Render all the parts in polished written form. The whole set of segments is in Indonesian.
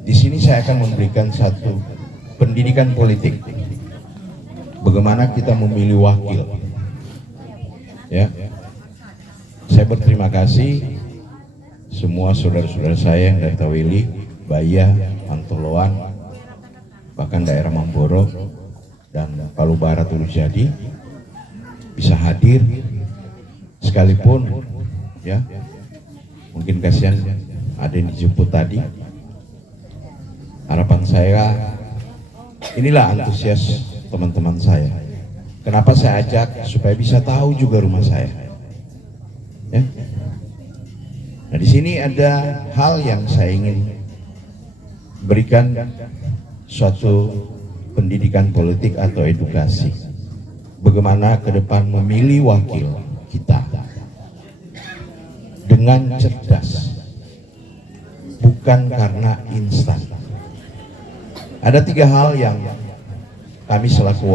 Di sini saya akan memberikan satu pendidikan politik. Bagaimana kita memilih wakil. Ya. Saya berterima kasih semua saudara-saudara saya yang dari Taweli, Baya, Pantoloan, bahkan daerah Mamboro dan Palu Barat Ulu Jadi bisa hadir sekalipun ya. Mungkin kasihan ada yang dijemput tadi. Harapan saya, inilah antusias teman-teman saya. Kenapa saya ajak? Supaya bisa tahu juga rumah saya. Ya. Nah, di sini ada hal yang saya ingin berikan, suatu pendidikan politik atau edukasi. Bagaimana ke depan memilih wakil kita dengan cerdas, bukan karena instan. Ada 3 hal yang kami selaku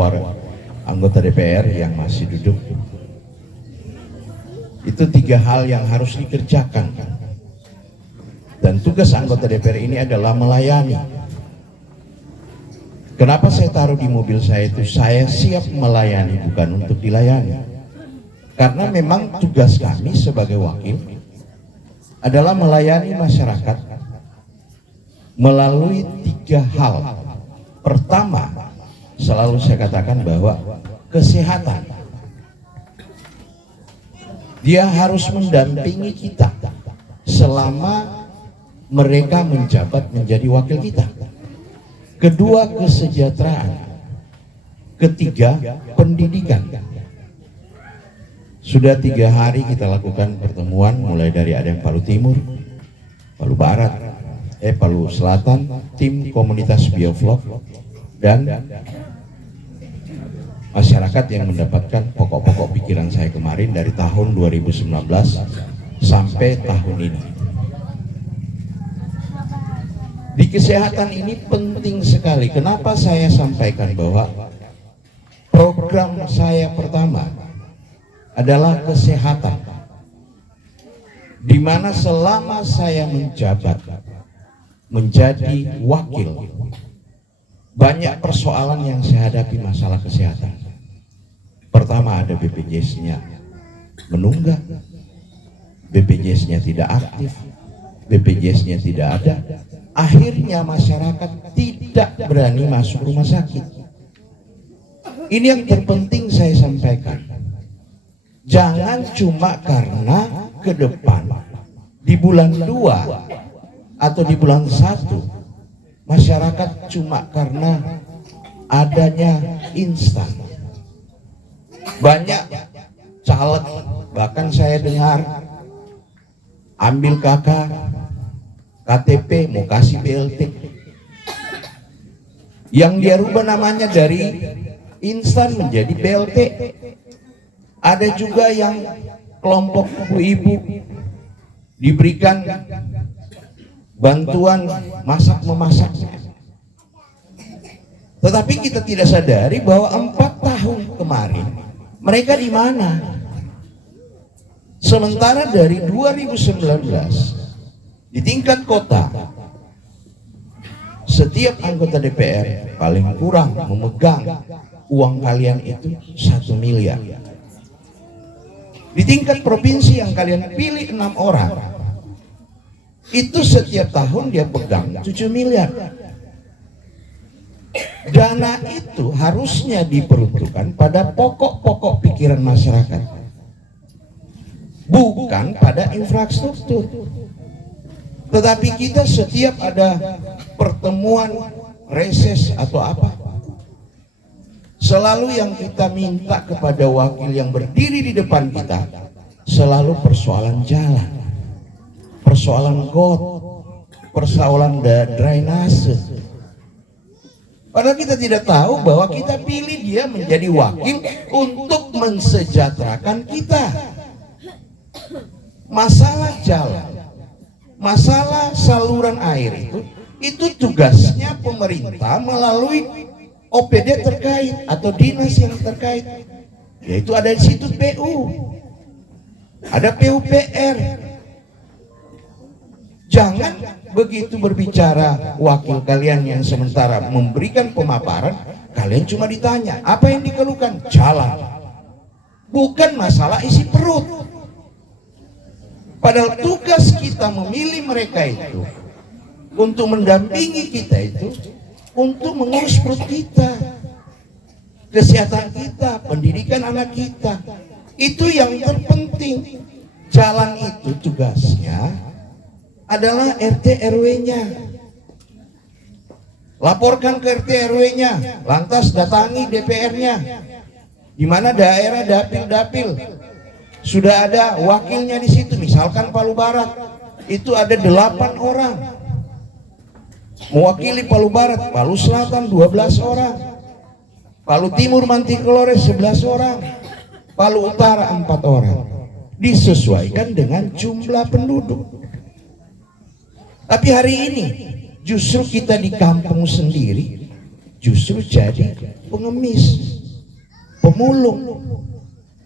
anggota DPR yang masih duduk, itu 3 hal yang harus dikerjakan. Dan tugas anggota DPR ini adalah melayani. Kenapa saya taruh di mobil saya itu, saya siap melayani bukan untuk dilayani. Karena memang tugas kami sebagai wakil adalah melayani masyarakat melalui 3 hal. Pertama, selalu saya katakan bahwa kesehatan. Dia harus mendampingi kita selama mereka menjabat menjadi wakil kita. Kedua, kesejahteraan. Ketiga, pendidikan. Sudah 3 hari kita lakukan pertemuan, mulai dari ada yang Palu Timur, Palu Barat, Palu Selatan, tim komunitas biovlog, dan masyarakat yang mendapatkan pokok-pokok pikiran saya kemarin dari tahun 2019 sampai tahun ini. Di kesehatan ini penting sekali. Kenapa saya sampaikan bahwa program saya pertama adalah kesehatan, di mana selama saya menjabat menjadi wakil, banyak persoalan yang saya hadapi masalah kesehatan. Pertama, ada BPJS-nya menunggak, BPJS-nya tidak aktif, BPJS-nya tidak ada. Akhirnya masyarakat tidak berani masuk rumah sakit. Ini yang terpenting saya sampaikan. Jangan cuma karena ke depan di bulan 2 atau di bulan 1 masyarakat cuma karena adanya instan. Banyak caleg, bahkan saya dengar ambil KTP mau kasih BLT, yang dia rubah namanya dari instan menjadi BLT. Ada juga yang kelompok ibu-ibu diberikan bantuan masak-memasak. Tetapi kita tidak sadari bahwa 4 tahun kemarin mereka di mana? Sementara dari 2019 di tingkat kota, setiap anggota DPR paling kurang memegang uang kalian itu 1 miliar. Di tingkat provinsi yang kalian pilih 6 orang, itu setiap tahun dia pegang 7 miliar. Dana itu harusnya diperuntukkan pada pokok-pokok pikiran masyarakat, bukan pada infrastruktur. Tetapi kita setiap ada pertemuan reses atau apa, selalu yang kita minta kepada wakil yang berdiri di depan kita selalu persoalan jalan, persoalan got, persoalan drainase. Padahal kita tidak tahu bahwa kita pilih dia menjadi wakil untuk mensejahterakan kita. Masalah jalan, masalah saluran air itu tugasnya pemerintah melalui OPD terkait atau dinas yang terkait, yaitu ada di situ PU, ada PUPR. Jangan begitu berbicara wakil kalian yang sementara memberikan pemaparan, kalian cuma ditanya, apa yang dikeluhkan? Jalan. Bukan masalah isi perut. Padahal tugas kita memilih mereka itu untuk mendampingi kita itu untuk mengurus perut kita, kesehatan kita, pendidikan anak kita. Itu yang terpenting. Jalan itu tugasnya adalah RT RW-nya. Laporkan ke RT RW-nya, lantas datangi DPR-nya. Di mana daerah dapil-dapil sudah ada wakilnya di situ. Misalkan Palu Barat itu ada 8 orang mewakili Palu Barat, Palu Selatan 12 orang, Palu Timur Mantikelores 11 orang, Palu Utara 4 orang. Disesuaikan dengan jumlah penduduk. Tapi hari ini justru kita di kampung sendiri justru jadi pengemis, pemulung,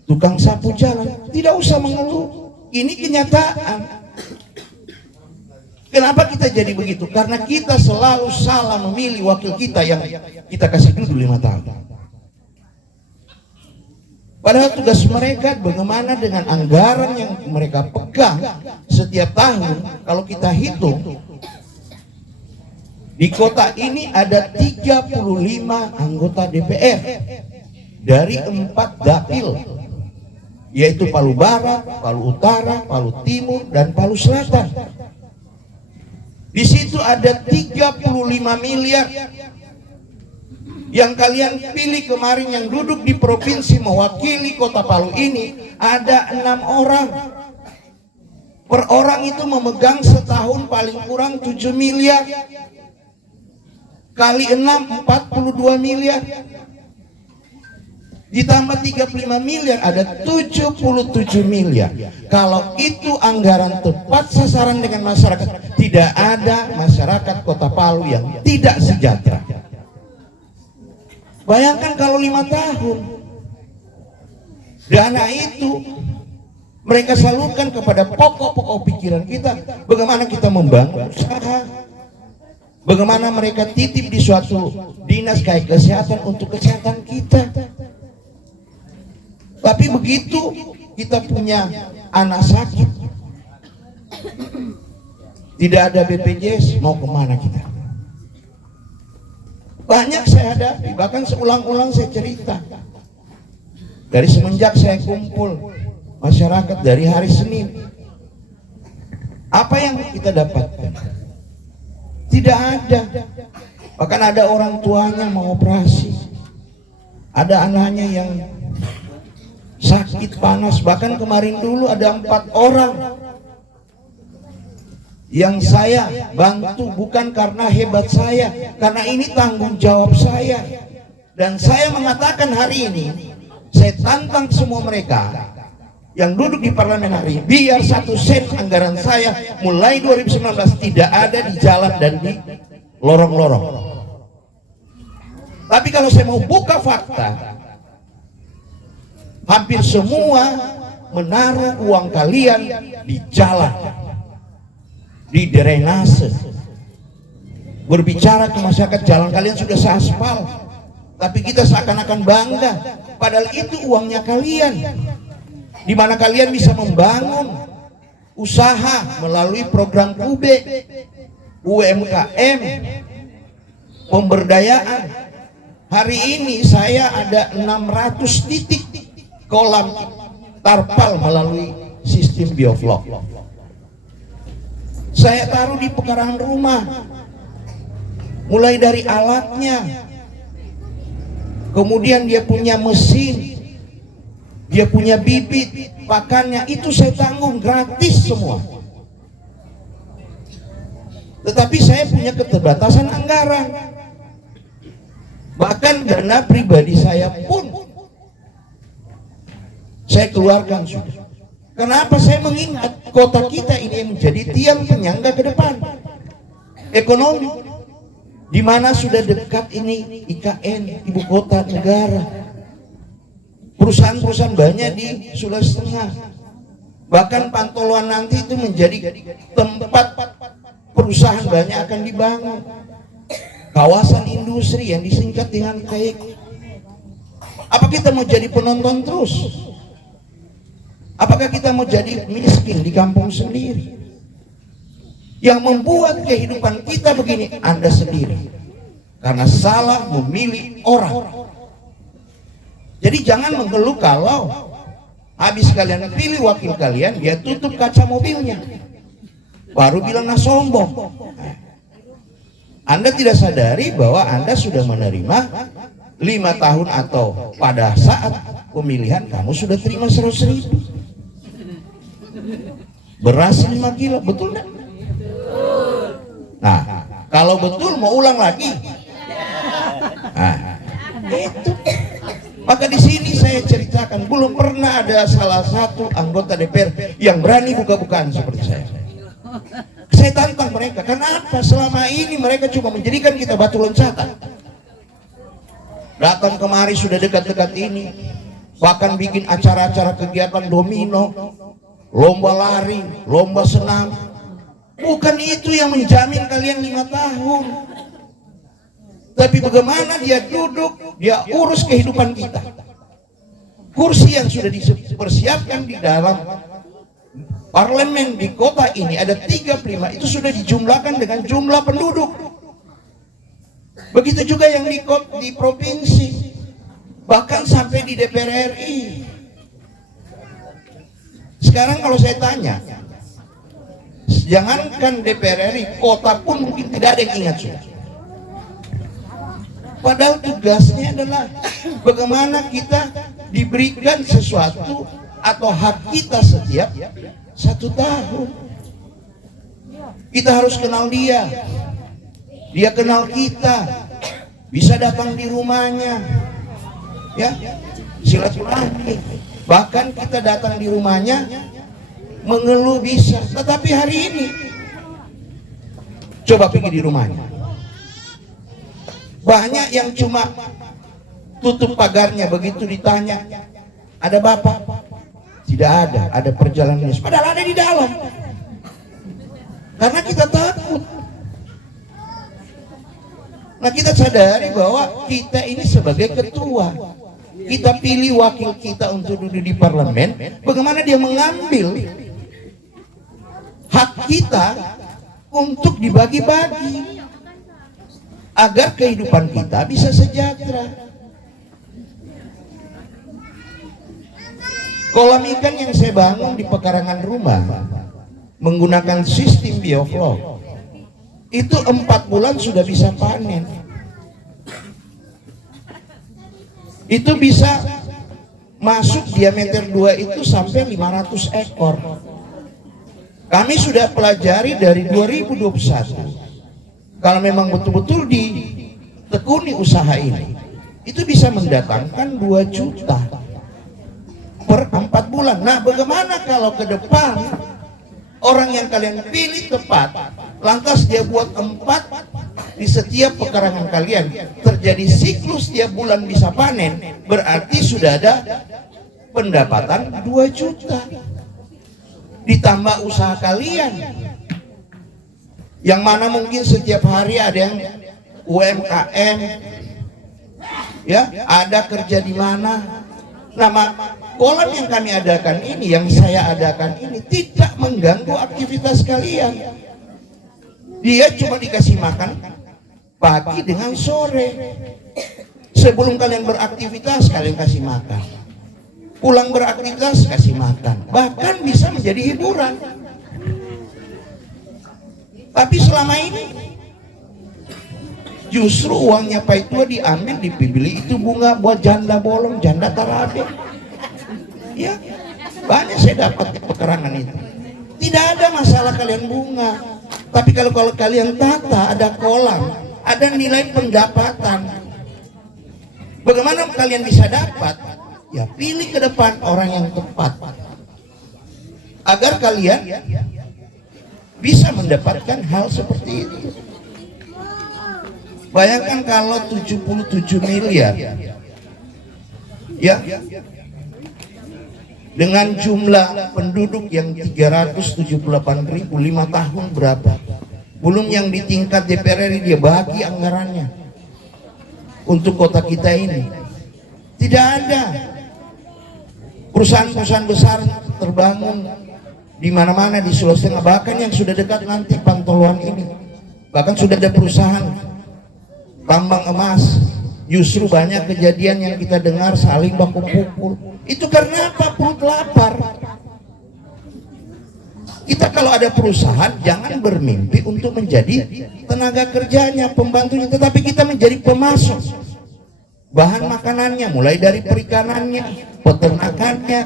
tukang sapu jalan. Tidak usah mengeluh, ini kenyataan. Kenapa kita jadi begitu? Karena kita selalu salah memilih wakil kita yang kita kasih duduk 5 tahun. Padahal tugas mereka bagaimana dengan anggaran yang mereka pegang setiap tahun. Kalau kita hitung, di kota ini ada 35 anggota DPR dari 4 dapil, yaitu Palu Barat, Palu Utara, Palu Timur, dan Palu Selatan. Di situ ada 35 miliar yang kalian pilih kemarin, yang duduk di provinsi mewakili kota Palu ini ada 6 orang. Per orang itu memegang setahun paling kurang 7 miliar. Kali 6, 42 miliar. Ditambah 35 miliar ada 77 miliar. Kalau itu anggaran tepat sasaran dengan masyarakat, tidak ada masyarakat kota Palu yang tidak sejahtera. Bayangkan kalau 5 tahun dana itu mereka salurkan kepada pokok-pokok pikiran kita, bagaimana kita membangun usaha, bagaimana mereka titip di suatu dinas kayak kesehatan untuk kesehatan kita. Tapi begitu kita punya anak sakit, tidak ada BPJS, mau kemana kita? Banyak saya hadapi, bahkan seulang-ulang saya cerita. Dari semenjak saya kumpul masyarakat dari hari Senin, apa yang kita dapatkan? Tidak ada. Bahkan ada orang tuanya mau operasi, ada anaknya yang sakit panas. Bahkan kemarin dulu ada 4 orang yang saya bantu, bukan karena hebat saya, karena ini tanggung jawab saya. Dan saya mengatakan hari ini, saya tantang semua mereka yang duduk di parlemen hari ini, biar 1 sen anggaran saya mulai 2019 tidak ada di jalan dan di lorong-lorong. Tapi kalau saya mau buka fakta, hampir semua menaruh uang kalian di jalan, di drainase. Berbicara ke masyarakat, jalan kalian sudah seaspal, tapi kita seakan-akan bangga, padahal itu uangnya kalian, di mana kalian bisa membangun usaha melalui program UB, UMKM, pemberdayaan. Hari ini saya ada 600 titik kolam tarpal melalui sistem bioflok. Saya taruh di pekarangan rumah, mulai dari alatnya, kemudian dia punya mesin, dia punya bibit, pakannya, itu saya tanggung gratis semua. Tetapi saya punya keterbatasan anggaran, bahkan dana pribadi saya pun saya keluarkan sudah. Kenapa saya mengingat kota kita ini menjadi tiang penyangga ke depan ekonomi, di mana sudah dekat ini IKN, ibu kota negara, perusahaan-perusahaan banyak di Sulawesi Tengah, bahkan Pantoloan nanti itu menjadi tempat perusahaan banyak akan dibangun, kawasan industri yang disingkat dengan KAIK. Apa kita mau jadi penonton terus? Apakah kita mau jadi miskin di kampung sendiri? Yang membuat kehidupan kita begini Anda sendiri, karena salah memilih orang. Jadi jangan mengeluh kalau habis kalian pilih wakil kalian, dia tutup kaca mobilnya, baru bilang nah sombong. Anda tidak sadari bahwa Anda sudah menerima 5 tahun atau pada saat pemilihan kamu sudah terima 100.000. Beras 5 kilo, betul enggak? Nah, kalau betul mau ulang lagi. Nah, itu. Maka di sini saya ceritakan, belum pernah ada salah satu anggota DPR yang berani buka-bukaan seperti saya. Saya tantang mereka, karena apa? Selama ini mereka cuma menjadikan kita batu loncatan. Datang kemari sudah dekat-dekat ini, bahkan bikin acara-acara kegiatan domino, lomba lari, lomba senam. Bukan itu yang menjamin kalian 5 tahun. Tapi bagaimana dia duduk, dia urus kehidupan kita. Kursi yang sudah dipersiapkan di dalam parlemen di kota ini ada 35, itu sudah dijumlahkan dengan jumlah penduduk. Begitu juga yang di provinsi, bahkan sampai di DPR RI. Sekarang kalau saya tanya, jangankan DPR RI, kota pun mungkin tidak ada yang ingat sudah. Padahal tugasnya adalah bagaimana kita diberikan sesuatu atau hak kita setiap 1 tahun. Kita harus kenal dia, dia kenal kita, bisa datang di rumahnya, ya, silaturahmi. Bahkan kita datang di rumahnya mengeluh bisa. Tetapi hari ini coba pergi di rumahnya, banyak yang cuma tutup pagarnya, begitu ditanya ada bapak, tidak ada, ada perjalanan dinas, padahal ada di dalam. Karena kita takut. Nah, kita sadari bahwa kita ini sebagai ketua, kita pilih wakil kita untuk duduk di parlemen, bagaimana dia mengambil hak kita untuk dibagi-bagi agar kehidupan kita bisa sejahtera. Kolam ikan yang saya bangun di pekarangan rumah menggunakan sistem bioflok, itu 4 bulan sudah bisa panen. Itu bisa masuk diameter 2 itu sampai 500 ekor. Kami sudah pelajari dari 2021. Kalau memang betul-betul ditekuni usaha ini, itu bisa mendatangkan 2 juta per 4 bulan. Nah, bagaimana kalau ke depan orang yang kalian pilih tepat, lantas dia buat 4 di setiap pekarangan kalian, terjadi siklus tiap bulan bisa panen, berarti sudah ada pendapatan 2 juta. Ditambah usaha kalian, yang mana mungkin setiap hari ada yang UMKM, ya, ada kerja di mana. Nama kolam yang kami adakan ini, yang saya adakan ini, tidak mengganggu aktivitas kalian. Dia cuma dikasih makan pagi dengan sore. Sebelum kalian beraktivitas, kalian kasih makan. Pulang beraktivitas, kasih makan. Bahkan bisa menjadi hiburan. Tapi selama ini justru uangnya Pak Tua diambil, dibeli itu bunga buat janda bolong, janda tarabe. Ya, banyak saya dapat di pekarangan itu. Tidak ada masalah kalian bunga, tapi kalau kalian tata, ada kolam, ada nilai pendapatan. Bagaimana kalian bisa dapat? Ya, pilih ke depan orang yang tepat, agar kalian bisa mendapatkan hal seperti itu. Bayangkan kalau 77 miliar, ya, dengan jumlah penduduk yang 378.000, 5 tahun berapa? Belum yang di tingkat DPR RI dia bagi anggarannya untuk kota kita ini. Tidak ada. Perusahaan-perusahaan besar terbangun di mana-mana di Sulawesi Tengah, bahkan yang sudah dekat nanti Pantoloan ini. Bahkan sudah ada perusahaan tambang emas. Justru banyak kejadian yang kita dengar saling baku pukul. Itu karena apa? Perut lapar. Kita kalau ada perusahaan jangan bermimpi untuk menjadi tenaga kerjanya, pembantunya, tetapi kita menjadi pemasok bahan makanannya, mulai dari perikanannya, peternakannya,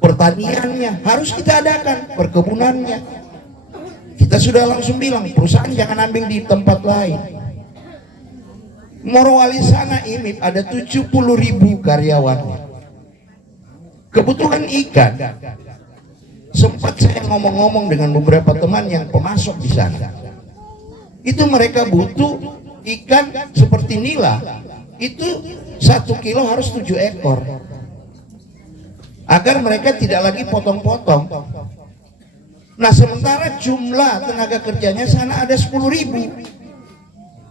pertaniannya, harus kita adakan, perkebunannya. Kita sudah langsung bilang perusahaan jangan ambil di tempat lain. Morowali sana IMIP ada 70.000 karyawannya. Kebutuhan ikan, sempat saya ngomong-ngomong dengan beberapa teman yang pemasok di sana. Itu mereka butuh ikan seperti nila. Itu 1 kilo harus 7 ekor. Agar mereka tidak lagi potong-potong. Nah, sementara jumlah tenaga kerjanya sana ada 10.000.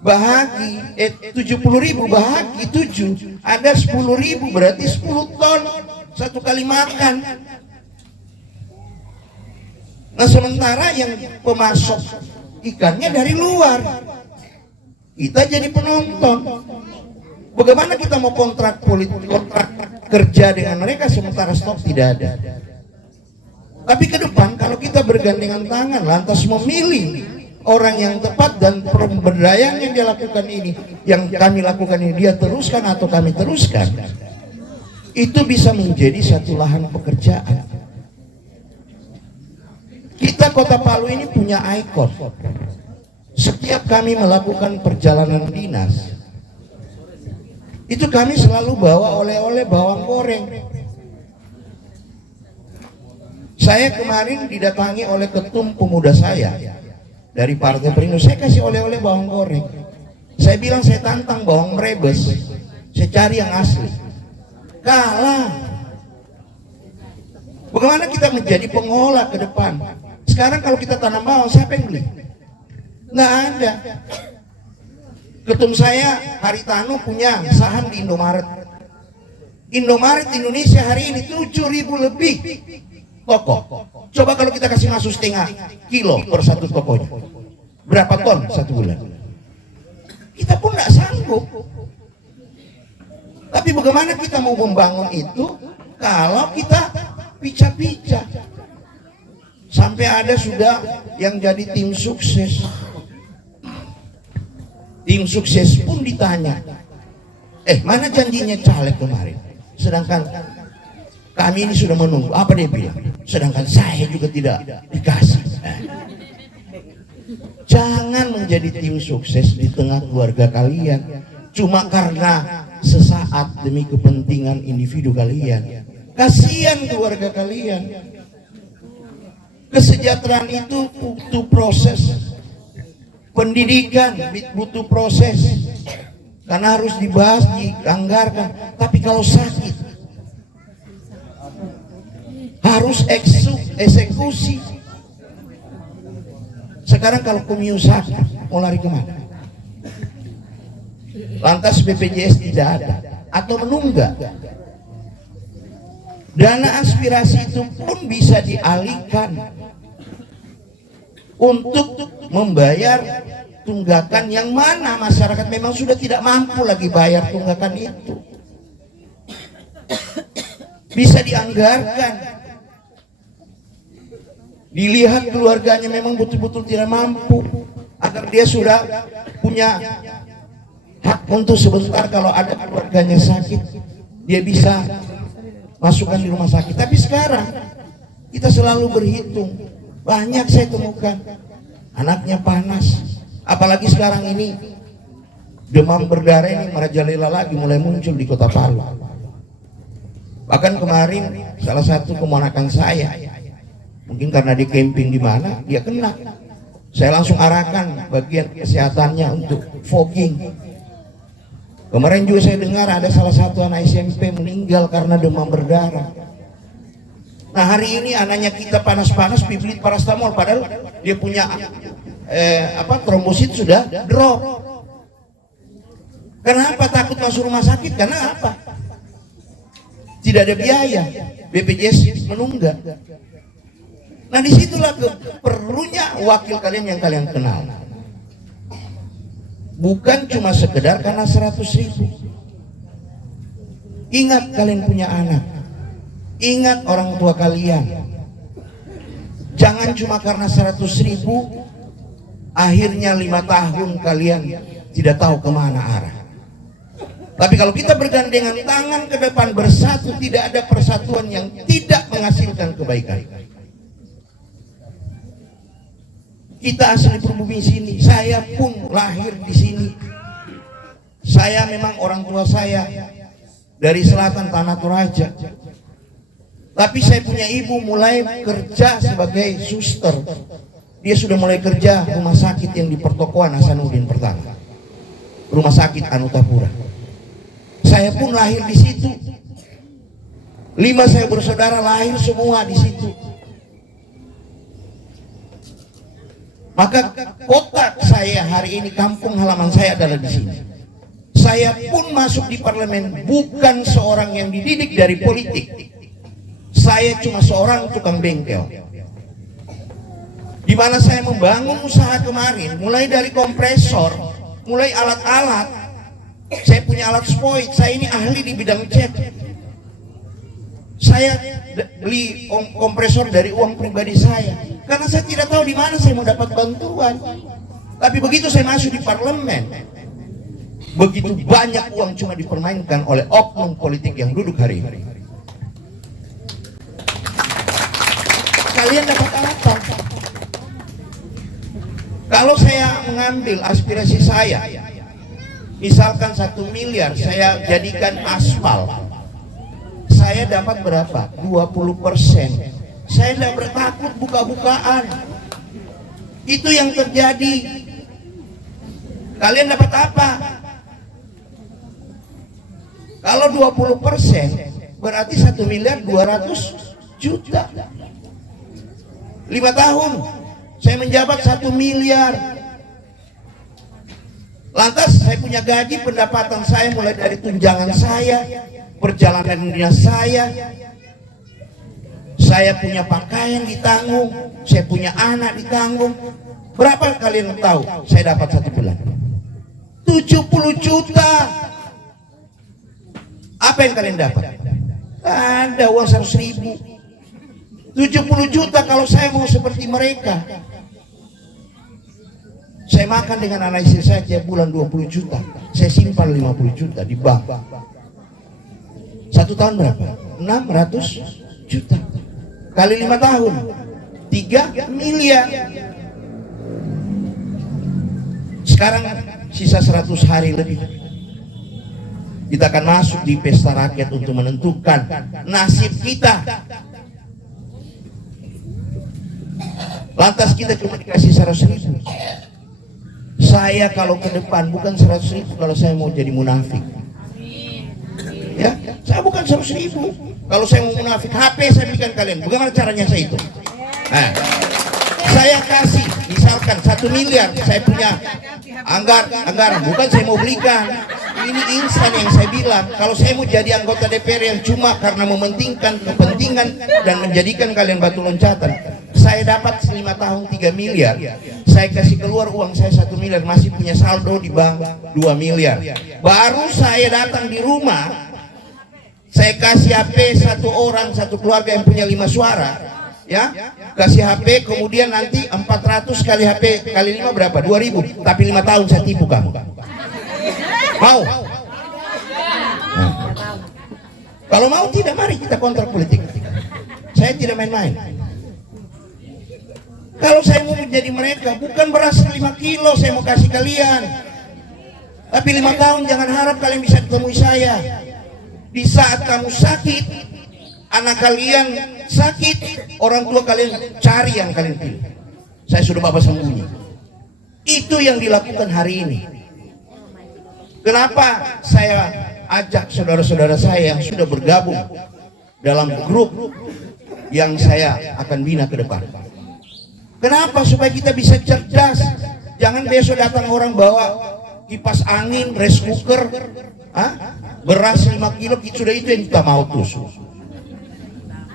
Bahagi 70.000 bahagi 7 ada 10.000, berarti 10 ton satu kali makan. Nah, sementara yang pemasok ikannya dari luar, kita jadi penonton. Bagaimana kita mau kontrak kerja dengan mereka sementara stok tidak ada? Tapi ke depan kalau kita bergandengan tangan lantas memilih orang yang tepat dan pemberdayaan yang dia lakukan ini, yang kami lakukan ini, dia teruskan atau kami teruskan, itu bisa menjadi satu lahan pekerjaan. Kita Kota Palu ini punya ikon. Setiap kami melakukan perjalanan dinas, itu kami selalu bawa oleh-oleh bawang goreng. Saya kemarin didatangi oleh ketum pemuda saya dari Partai Perindo, saya kasih oleh-oleh bawang goreng. Saya bilang saya tantang bawang merebes, saya cari yang asli. Kalah. Bagaimana kita menjadi pengolah ke depan? Sekarang kalau kita tanam bawang, siapa yang beli? Nggak ada. Ketum saya Haritanu punya saham di Indomaret. Indomaret Indonesia hari ini 7.000 lebih toko. Coba kalau kita kasih masuk setengah kilo per satu tokonya, berapa ton satu bulan? Kita pun nggak sanggup. Tapi bagaimana kita mau membangun itu kalau kita pica-pica? Sampai ada sudah yang jadi tim sukses. Tim sukses pun ditanya, mana janjinya caleg kemarin? Sedangkan kami ini sudah menunggu. Apa dia bilang? Sedangkan saya juga tidak dikasih. Jangan menjadi tim sukses di tengah keluarga kalian cuma karena sesaat demi kepentingan individu kalian. Kasihan keluarga kalian. Kesejahteraan itu butuh proses. Pendidikan butuh proses, karena harus dibahas, dianggarkan. Tapi kalau sakit harus eksekusi. Sekarang kalau Kumio sakit mau lari kemana? Lantas BPJS tidak ada atau menunggak. Dana aspirasi itu pun bisa dialihkan untuk membayar tunggakan yang mana masyarakat memang sudah tidak mampu lagi bayar tunggakan itu. Bisa dianggarkan. Dilihat keluarganya memang betul-betul tidak mampu, agar dia sudah punya hak untuk sebentar kalau ada keluarganya sakit, dia bisa masukkan di rumah sakit. Tapi sekarang kita selalu berhitung. Banyak saya temukan anaknya panas, apalagi sekarang ini demam berdarah ini merajalela lagi, mulai muncul di Kota Palu. Bahkan kemarin salah satu keponakan saya, mungkin karena di camping di mana dia kena, saya langsung arahkan bagian kesehatannya untuk fogging. Kemarin juga saya dengar ada salah satu anak SMP meninggal karena demam berdarah. Nah, hari ini anaknya kita panas-panas beli paracetamol, padahal dia punya trombosit sudah drop. Kenapa takut masuk rumah sakit? Karena apa? Tidak ada biaya, BPJS menunggak. Nah disitulah perlunya wakil kalian yang kalian kenal. Bukan cuma sekedar karena 100.000. Ingat kalian punya anak. Ingat orang tua kalian. Jangan cuma karena 100.000 akhirnya 5 tahun kalian tidak tahu kemana arah. Tapi kalau kita bergandengan tangan ke depan bersatu, tidak ada persatuan yang tidak menghasilkan kebaikan. Kita asli pribumi sini, saya pun lahir di sini. Saya memang orang tua saya dari selatan Tanah Toraja. Tapi saya punya ibu mulai kerja sebagai suster. Dia sudah mulai kerja rumah sakit yang di Pertokoan Hasanuddin pertama. Rumah sakit Anutapura. Saya pun lahir di situ. 5 saya bersaudara lahir semua di situ. Maka kota saya hari ini, kampung halaman saya adalah di sini. Saya pun masuk di parlemen bukan seorang yang dididik dari politik. Saya cuma seorang tukang bengkel. Di mana saya membangun usaha kemarin, mulai dari kompresor, mulai alat-alat. Saya punya alat spoit, saya ini ahli di bidang cat. Saya beli kompresor dari uang pribadi saya, karena saya tidak tahu di mana saya mau dapat bantuan. Tapi begitu saya masuk di parlemen, begitu banyak uang cuma dipermainkan oleh oknum politik yang duduk hari ini. Kalian dapat apa? Kalau saya mengambil aspirasi saya, misalkan 1 miliar saya jadikan aspal, saya dapat berapa? 20%. Saya tidak bertakut buka-bukaan. Itu yang terjadi. Kalian dapat apa? Kalau 20% berarti 1 miliar 200 juta. 5 tahun saya menjabat 1 miliar. Lantas saya punya gaji, pendapatan saya mulai dari tunjangan saya, perjalanan dinas saya punya pakaian ditanggung, saya punya anak ditanggung. Berapa kalian tahu saya dapat 1 bulan? 70 juta. Apa yang kalian dapat? Ada uang 100.000. 70 juta kalau saya mau seperti mereka. Saya makan dengan anak istri saya tiap bulan 20 juta. Saya simpan 50 juta di bank. 1 tahun berapa? 600 juta. Kali 5 tahun 3 miliar. Sekarang sisa 100 hari lebih. Kita akan masuk di pesta rakyat untuk menentukan nasib kita. Lantas kita cuma dikasih 100.000. Saya kalau ke depan bukan 100.000 kalau saya mau jadi munafik. Ya, saya bukan 100.000. Kalau saya mau munafik, HP saya berikan kalian. Bagaimana caranya saya itu? Nah, saya kasih misalkan 1 miliar, saya punya anggaran, bukan saya mau belikan. Ini instan yang saya bilang. Kalau saya mau jadi anggota DPR yang cuma karena mementingkan kepentingan dan menjadikan kalian batu loncatan, saya dapat 5 tahun 3 miliar, saya kasih keluar uang saya 1 miliar, masih punya saldo di bank 2 miliar. Baru saya datang di rumah, saya kasih HP 1 orang, 1 keluarga yang punya 5 suara, ya, kasih HP, kemudian nanti 400 kali HP kali 5 berapa? 2.000. Tapi 5 tahun saya tipu kamu. Mau? Nah. Kalau mau tidak, mari kita kontrak politik. Saya tidak main-main. Kalau saya mau menjadi mereka, bukan beras 5 kilo saya mau kasih kalian. Tapi 5 tahun jangan harap kalian bisa ditemui saya. Di saat kamu sakit, anak kalian sakit, orang tua kalian cari yang kalian pilih. Saya sudah bapak sembunyi. Itu yang dilakukan hari ini. Kenapa saya ajak saudara-saudara saya yang sudah bergabung dalam grup yang saya akan bina ke depan? Kenapa? Supaya kita bisa cerdas. Jangan besok datang orang bawa kipas angin, rice cooker, beras 5 kilo, sudah itu yang kita mau tusuk.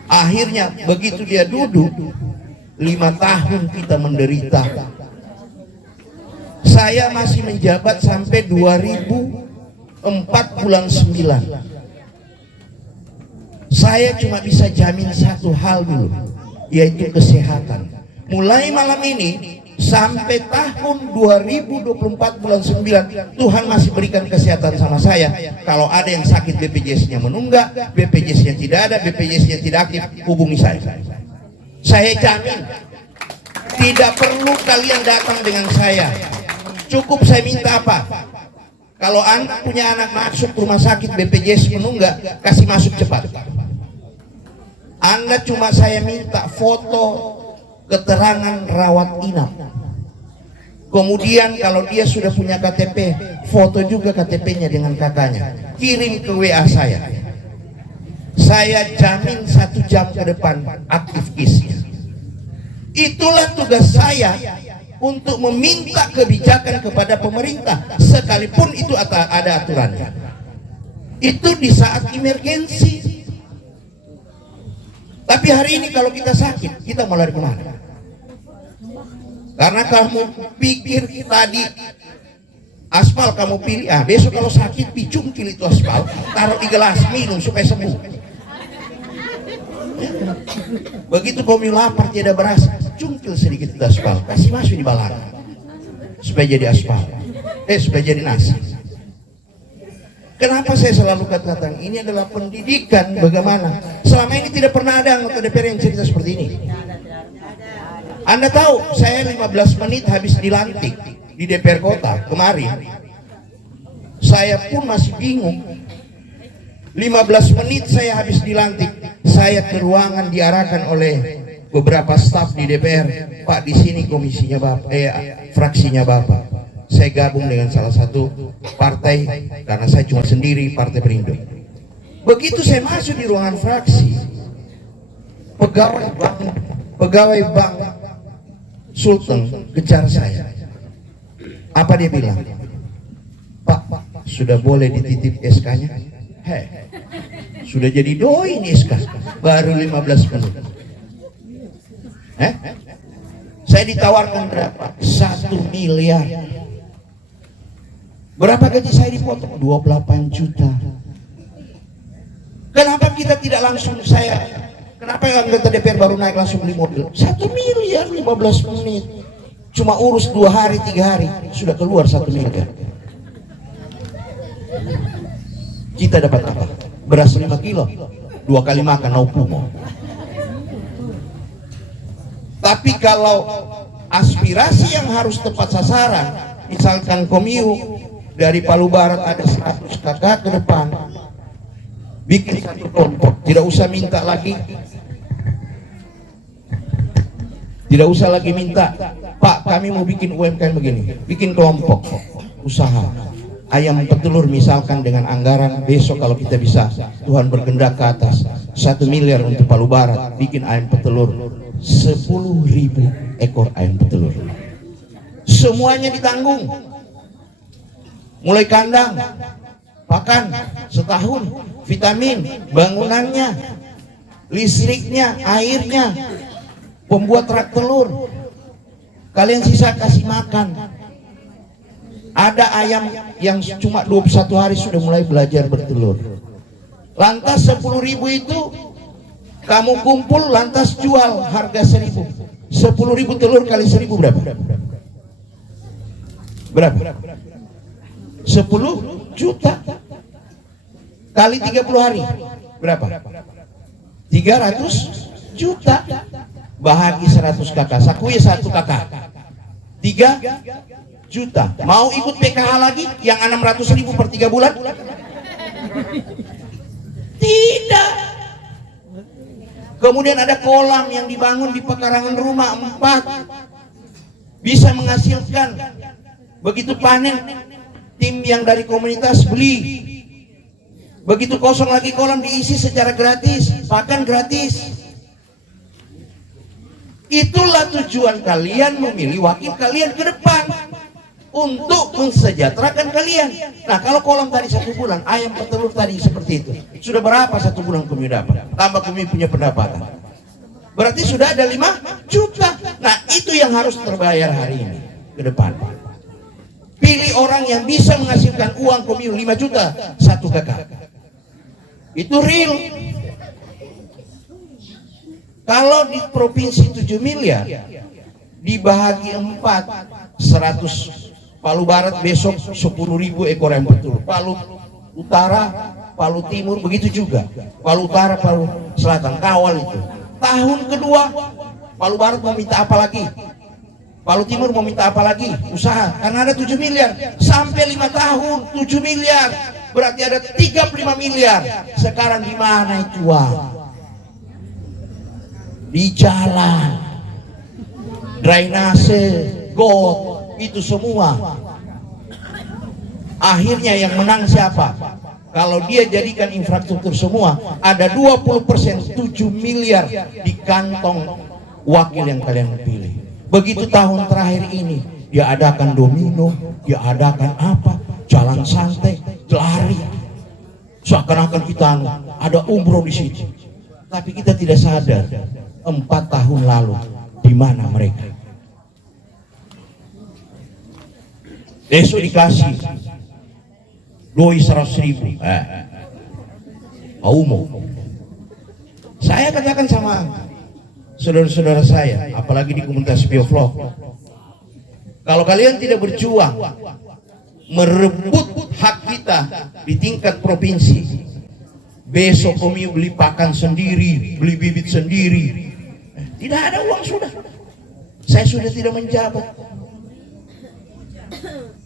Akhirnya begitu dia duduk, 5 tahun kita menderita. Saya masih menjabat sampai 2004 bulan 9. Saya cuma bisa jamin satu hal dulu, yaitu kesehatan. Mulai malam ini sampai tahun 2024 bulan 9, Tuhan masih berikan kesehatan sama saya. Kalau ada yang sakit BPJS-nya menunggak, BPJS-nya tidak ada, BPJS-nya tidak aktif, hubungi saya. Saya jamin. Tidak perlu kalian datang dengan saya. Cukup saya minta apa? Kalau Anda punya anak masuk rumah sakit BPJS menunggak, kasih masuk cepat. Anda cuma saya minta foto keterangan rawat inap. Kemudian kalau dia sudah punya KTP, foto juga KTP-nya dengan kakaknya, kirim ke WA saya. Saya jamin 1 jam ke depan aktif KIS-nya. Itulah tugas saya, untuk meminta kebijakan kepada pemerintah, sekalipun itu ada aturannya. Itu di saat emergensi. Tapi hari ini kalau kita sakit, kita mau lari kemana? Karena kamu pikir tadi aspal kamu pilih, besok kalau sakit dicungkil itu aspal, taruh di gelas minum supaya sembuh. Begitu kamu lapar tidak beras, cungkil sedikit itu aspal, kasih masuk di balang supaya jadi aspal, supaya jadi nasi. Kenapa saya selalu katakan ini adalah pendidikan? Bagaimana selama ini tidak pernah ada anggota DPR yang cerita seperti ini. Anda tahu, saya 15 menit habis dilantik di DPR kota kemarin. Saya pun masih bingung. 15 menit saya habis dilantik, saya ke ruangan diarahkan oleh beberapa staf di DPR. Pak, di sini komisinya Bapak, fraksinya Bapak. Saya gabung dengan salah satu partai karena saya cuma sendiri, Partai Perindo. Begitu saya masuk di ruangan fraksi, pegawai bank Sultan kejar saya. Apa dia bilang? Pak, sudah boleh dititip SK-nya? Sudah jadi doi nih SK, baru 15 menit. Saya ditawarkan berapa? 1 miliar. Berapa gaji saya dipotong? 28 juta. Kenapa kita tidak langsung kenapa anggota DPR baru naik langsung beli mobil? 1 miliar 15 menit. Cuma urus 2 hari 3 hari sudah keluar 1 miliar. Kita dapat apa? Beras 5 kilo, 2 kali makan naupumo. Tapi kalau aspirasi yang harus tepat sasaran, misalkan Komiu dari Palu Barat ada 100 kakak ke depan, bikin satu kelompok, tidak usah minta lagi, tidak usah lagi minta, Pak kami mau bikin UMKM begini, bikin kelompok usaha ayam petelur misalkan dengan anggaran besok kalau kita bisa, Tuhan berkehendak ke atas 1 miliar untuk Palu Barat, bikin ayam petelur 10.000 ekor ayam petelur, semuanya ditanggung, mulai kandang, pakan setahun, vitamin, bangunannya, listriknya, airnya, pembuat rak telur, kalian sisa kasih makan. Ada ayam yang cuma 21 hari sudah mulai belajar bertelur. Lantas 10.000 itu kamu kumpul, lantas jual harga 1.000. 10.000 telur kali 1.000 berapa? Berapa? 10 juta kali 30 hari berapa? 300 juta. Bahagi 100 kakak, sakui 1 kakak 3 juta. Mau ikut PKH lagi yang 600.000 per 3 bulan? Tidak. Kemudian ada kolam yang dibangun di pekarangan rumah 4, bisa menghasilkan, begitu panen tim yang dari komunitas beli, begitu kosong lagi kolam diisi secara gratis, pakan gratis. Itulah tujuan kalian memilih wakil kalian ke depan, untuk mensejahterakan kalian. Nah, kalau kolam tadi 1 bulan, ayam petelur tadi seperti itu, sudah berapa 1 bulan kami dapat? Tambah kami punya pendapatan, berarti sudah ada 5 juta. Nah, itu yang harus terbayar hari ini ke depan. Pilih orang yang bisa menghasilkan uang kami 5 juta 1 kakak. Itu real. Kalau di provinsi 7 miliar dibagi 4, 100. Palu Barat besok 10.000 ekor ayam petelur. Palu Utara, Palu Timur begitu juga. Palu Utara, Palu Selatan, kawal itu. Tahun kedua Palu Barat mau minta apa lagi? Palu Timur mau minta apa lagi? Usaha, karena ada 7 miliar. Sampai 5 tahun 7 miliar, berarti ada 35 miliar. Sekarang di mana itu uang? Di jalan, drainase, got, itu semua. Akhirnya yang menang siapa? Kalau dia jadikan infrastruktur semua, ada 20%, 7 miliar di kantong wakil yang kalian pilih. Begitu tahun terakhir ini, dia adakan domino, dia adakan apa, jalan santai, lari, seakan-akan kita ada umroh di situ. Tapi kita tidak sadar 4 tahun lalu di mana mereka. Besok dikasih doi 100.000. Mau. Saya katakan sama saudara-saudara saya, apalagi di komunitas biovlog, kalau kalian tidak berjuang merebut hak kita di tingkat provinsi, besok kami beli pakan sendiri, beli bibit sendiri, tidak ada uang sudah. Saya sudah tidak menjabat.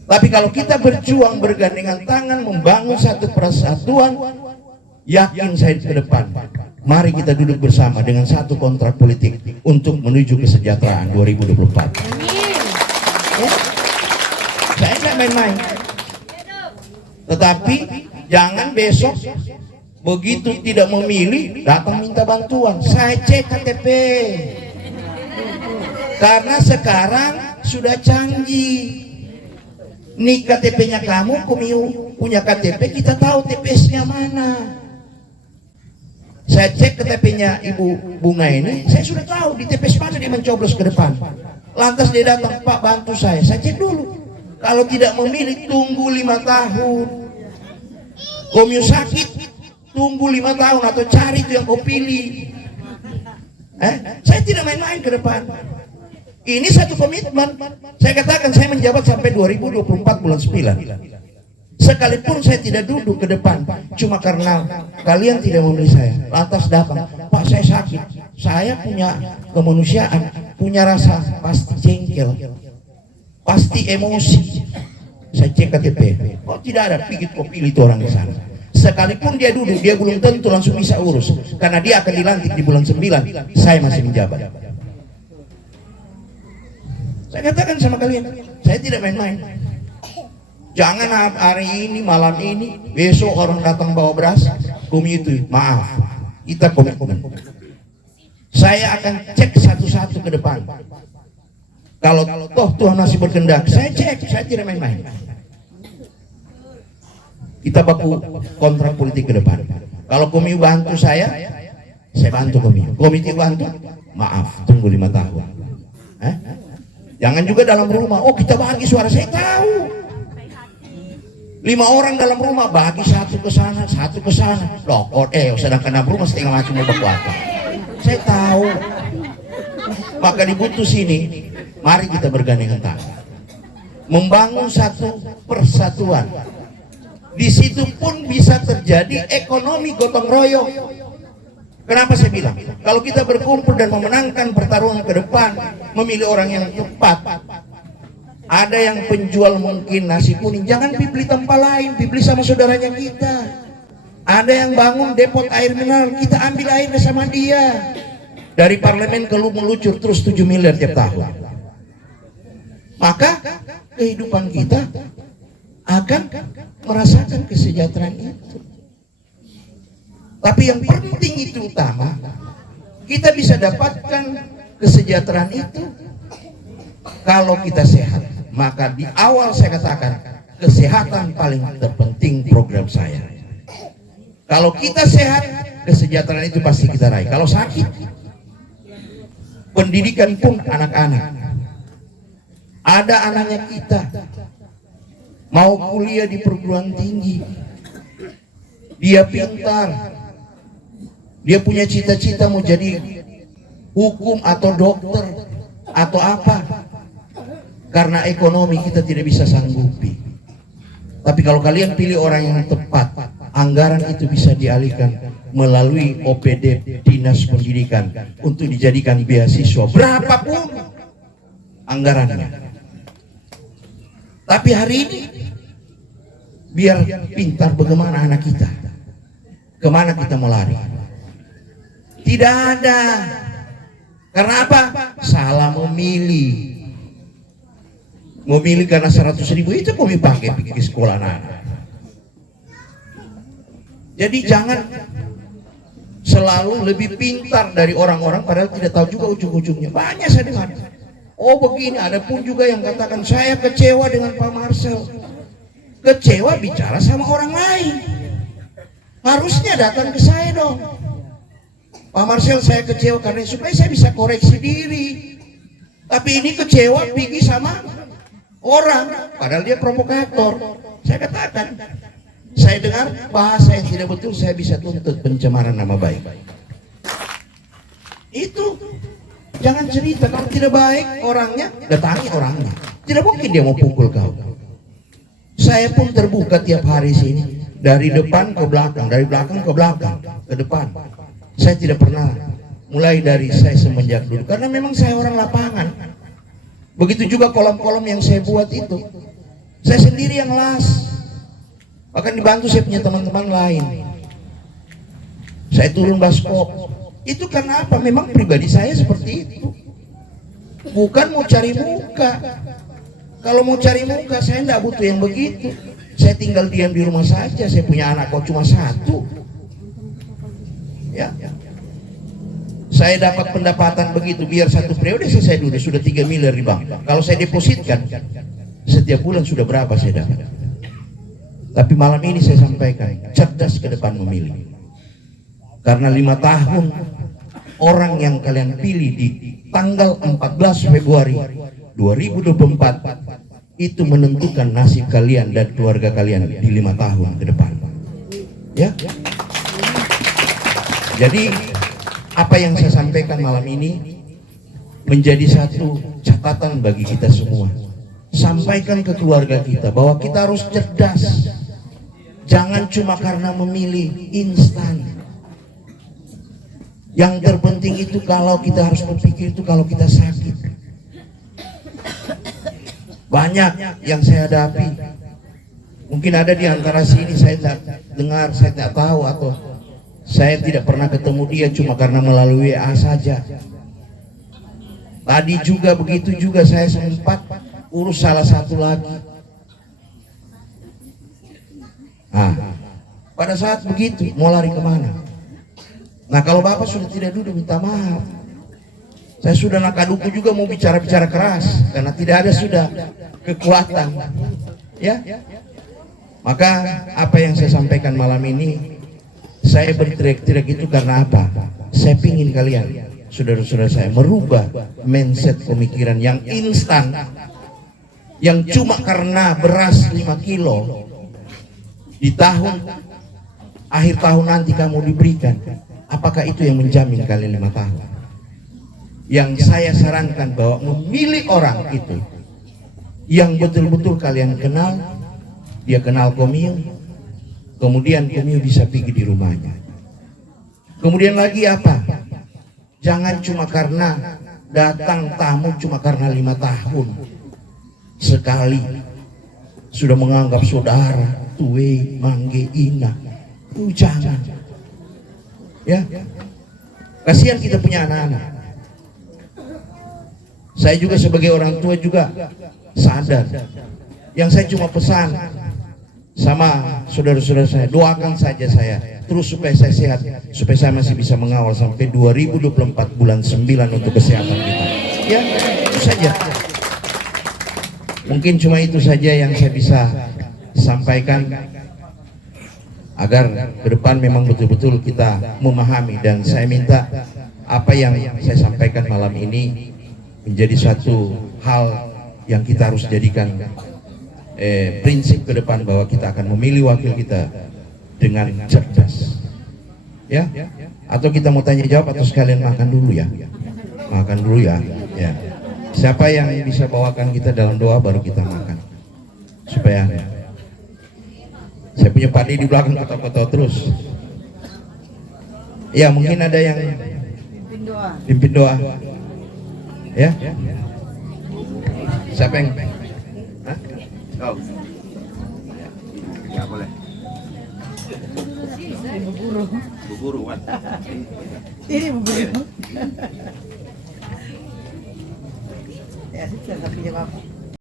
Tapi kalau kita berjuang bergandengan tangan membangun satu persatuan, yakin saya ke depan, mari kita duduk bersama dengan satu kontrak politik untuk menuju kesejahteraan 2024. Ya? Saya tidak main-main. Tetapi jangan besok begitu tidak memilih datang minta bantuan. Saya cek KTP. Karena sekarang sudah canggih. Nih KTP-nya kamu punya KTP, kita tahu TPS-nya mana. Saya cek KTP-nya Ibu Bunga ini, saya sudah tahu di TPS mana dia mencoblos ke depan. Lantas dia datang, Pak bantu saya cek dulu. Kalau tidak memilih, tunggu 5 tahun. Komio sakit, tunggu 5 tahun atau cari itu yang kau pilih. Saya tidak main-main ke depan. Ini satu komitmen. Saya katakan saya menjabat sampai 2024 bulan 9. Sekalipun saya tidak duduk ke depan, cuma karena kalian tidak memilih saya, lantas datang, Pak saya sakit, saya punya kemanusiaan, punya rasa, pasti jengkel, pasti emosi. Saya cek KTP, kok tidak ada, pikir kok pilih itu orang di sana. Sekalipun dia duduk, dia belum tentu langsung bisa urus, karena dia akan dilantik di bulan 9, saya masih menjabat. Saya katakan sama kalian, saya tidak main-main. Jangan hari ini, malam ini, besok orang datang bawa beras, kami itu, maaf, kita komitmen. Saya akan cek satu-satu ke depan. Kalau toh Tuhan masih berkehendak, saya cek, saya tidak main-main. Kita baku kontrak politik ke depan. Kalau kami bantu saya bantu kami. Komite bantu, maaf, tunggu 5 tahun. Jangan juga dalam rumah, oh kita bagi suara, saya tahu 5 orang dalam rumah bagi satu ke sana, satu ke sana. Loh, sedangkan dalam rumah setengah macam mau berkuasa. Saya tahu. Maka dibutuh sini, mari kita bergandengan tangan, membangun satu persatuan. Di situ pun bisa terjadi ekonomi gotong royong. Kenapa saya bilang? Kalau kita berkumpul dan memenangkan pertarungan ke depan, memilih orang yang tepat. Ada yang penjual mungkin nasi kuning, jangan beli tempat lain, beli sama saudaranya kita. Ada yang bangun depot air mineral, kita ambil airnya sama dia. Dari parlemen ke meluncur terus 7 miliar tiap tahun. Maka kehidupan kita akan merasakan kesejahteraan itu. Tapi yang penting itu utama, kita bisa dapatkan kesejahteraan itu kalau kita sehat. Maka di awal saya katakan kesehatan paling terpenting program saya. Kalau kita sehat, kesejahteraan itu pasti kita raih. Kalau sakit, pendidikan pun anak-anak. Ada anaknya kita mau kuliah di perguruan tinggi, dia pintar, dia punya cita-cita mau jadi hukum atau dokter atau apa. Karena ekonomi kita tidak bisa sanggupi. Tapi kalau kalian pilih orang yang tepat, anggaran itu bisa dialihkan melalui OPD Dinas Pendidikan untuk dijadikan beasiswa berapapun anggarannya. Tapi hari ini biar pintar bagaimana anak kita, kemana kita mau lari? Tidak ada. Karena apa? Salah memilih. Memilih karena 100.000 itu kami pakai pergi sekolah anak. Jadi jangan selalu lebih pintar dari orang-orang padahal tidak tahu juga ujung-ujungnya. Banyak saya dengar. Oh begini, ada pun juga yang katakan saya kecewa dengan Pak Marcel. Kecewa bicara sama orang lain. Harusnya datang ke saya dong. Pak Marcel, saya kecewa karena supaya saya bisa koreksi diri. Tapi ini kecewa pergi sama orang, padahal dia provokator. Saya katakan, saya dengar bahasa yang tidak betul, saya bisa tuntut pencemaran nama baik. Itu jangan cerita kalau tidak baik orangnya, datangi orangnya. Tidak mungkin dia mau pukul kau. Saya pun terbuka tiap hari sini, dari depan ke belakang, dari belakang ke belakang, ke depan. Saya tidak pernah mulai dari saya semenjak dulu, karena memang saya orang lapangan. Begitu juga kolom-kolom yang saya buat itu, saya sendiri yang las. Bahkan dibantu saya punya teman-teman lain. Saya turun baskop. Itu karena apa? Memang pribadi saya seperti itu. Bukan mau cari muka. Kalau mau cari muka, saya tidak butuh yang begitu. Saya tinggal diam di rumah saja. Saya punya anak kok cuma satu. Ya. Saya dapat pendapatan begitu, biar satu periode saya dulu sudah 3 miliar di bank. Kalau saya depositkan setiap bulan sudah berapa saya dapat. Tapi malam ini saya sampaikan, cerdas ke depan memilih. Karena 5 tahun orang yang kalian pilih di tanggal 14 Februari 2024 itu menentukan nasib kalian dan keluarga kalian di 5 tahun ke depan. Ya. Jadi apa yang saya sampaikan malam ini menjadi satu catatan bagi kita semua. Sampaikan ke keluarga kita bahwa kita harus cerdas. Jangan cuma karena memilih instan. Yang terpenting itu kalau kita harus berpikir itu kalau kita sakit. Banyak yang saya hadapi. Mungkin ada di antara sini saya tidak dengar, saya tidak tahu atau saya tidak pernah ketemu dia cuma karena melalui WA saja. Tadi juga begitu juga saya sempat urus salah satu lagi. Pada saat begitu mau lari kemana? Nah kalau Bapak sudah tidak duduk minta maaf. Saya sudah nakaduku juga mau bicara-bicara keras karena tidak ada sudah kekuatan. Ya. Maka apa yang saya sampaikan malam ini, saya berteriak-teriak itu karena apa? Saya pingin kalian, saudara-saudara saya, merubah mindset pemikiran yang instan, yang cuma karena beras 5 kilo di akhir tahun nanti kamu diberikan. Apakah itu yang menjamin kalian 5 tahun? Yang saya sarankan bahwa memilih orang itu yang betul-betul kalian kenal, dia kenal Komio, kemudian Komio bisa pergi di rumahnya. Kemudian lagi apa? Jangan cuma karena datang tamu cuma karena 5 tahun sekali sudah menganggap saudara, tuwe, mangge, ina. Jangan. Ya. Kasihan kita punya anak-anak. Saya juga sebagai orang tua juga sadar. Yang saya cuma pesan, sama saudara-saudara saya, doakan saja saya terus supaya saya sehat, supaya saya masih bisa mengawal sampai 2024 bulan 9 untuk kesehatan kita. Ya, itu saja. Mungkin cuma itu saja yang saya bisa sampaikan agar ke depan memang betul-betul kita memahami, dan saya minta apa yang saya sampaikan malam ini menjadi suatu hal yang kita harus jadikan prinsip ke depan, bahwa kita akan memilih wakil kita dengan cerdas. Ya, atau kita mau tanya jawab atau sekalian makan dulu ya? Makan dulu ya. Ya. Siapa yang bisa bawakan kita dalam doa baru kita makan. Supaya saya punya padi di belakang ketawa-ketawa terus. Ya, mungkin ada yang pimpin doa. Ya. Siapa yang? Hah? Oh. Ya, boleh. Buburu, Wan. Ini buburu. Ya, tapi jawab.